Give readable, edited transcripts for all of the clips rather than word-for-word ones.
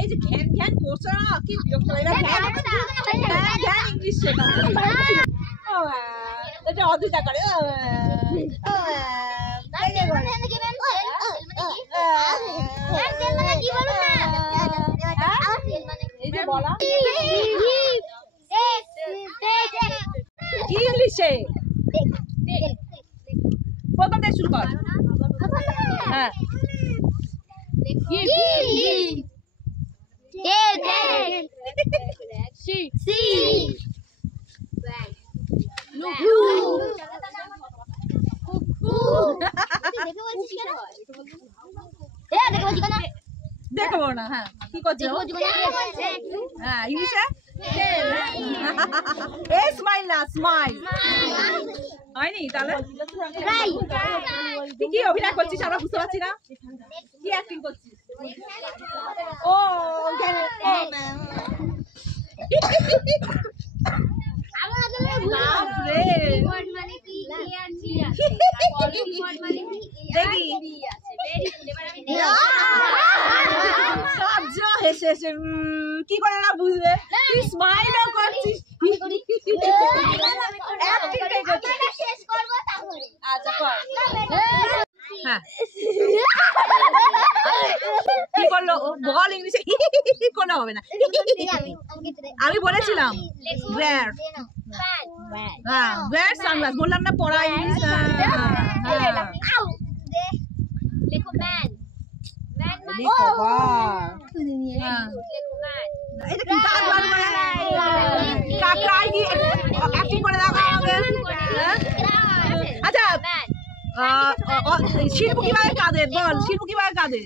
এই যে ঘ্যান ঘ্যান করছ না কি বিরক্ত লাগে ঘ্যান ইংলিশ শেখা এটা অদ্বিতা করে এই যে বলা ইংলিশে প্রথম থেকে শুরু কর হ্যাঁ দেখবো না হ্যাঁ কি করছো হ্যাঁ ইংলিশে এ স্মাইল না স্মাইল হয়নি তাহলে তুই কি অভিনয় করছিস আমরা বুঝতে পারছি না কি অ্যাক্টিং করছিস ও কি করে না বুঝবে তুই স্মাইলও করছিস আচ্ছা কর হ্যাঁ কি করলো বল ইংলিশে কোনো হবে না আমি বলেছিলাম ওয়্যার সানগ্লাস বললাম না পড়া ইংলিশ লেখো ম্যান আচ্ছা শিল্পু কিভাবে কাঁদে বল শিল্পু কিভাবে কাঁদে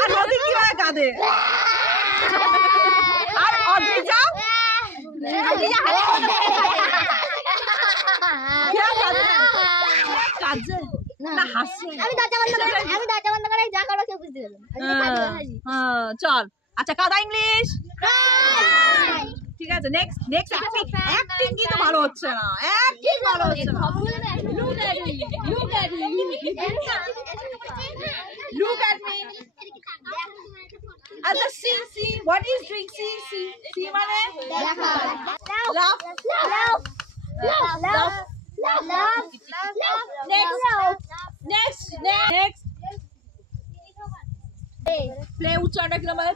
আর রতিন কিভাবে কাঁদে আর অদ্রিজা কাঁদছে না হাসছে চল আচ্ছা কাদা ইংলিশ ঠিক আছে নেক্সট নেক্সট অ্যাক্টিং কিন্তু ভালো হচ্ছে না অ্যাক্টিং ভালো হচ্ছে না look at me আচ্ছা see what is drink see মানে love next প্লে উচ্চারণটা কি মানে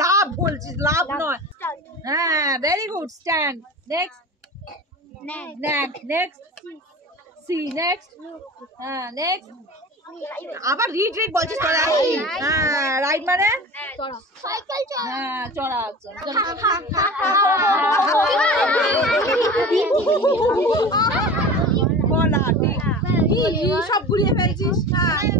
লাভ বলছিস লাভ নয় হ্যাঁ very good stand next next see next হ্যাঁ নেক্সট আবার রিড বলছিস তোরা হ্যাঁ রাইট মানে হ্যাঁ চড়া বলা ঠিক সব ঘুরিয়ে ফেলছিস হ্যাঁ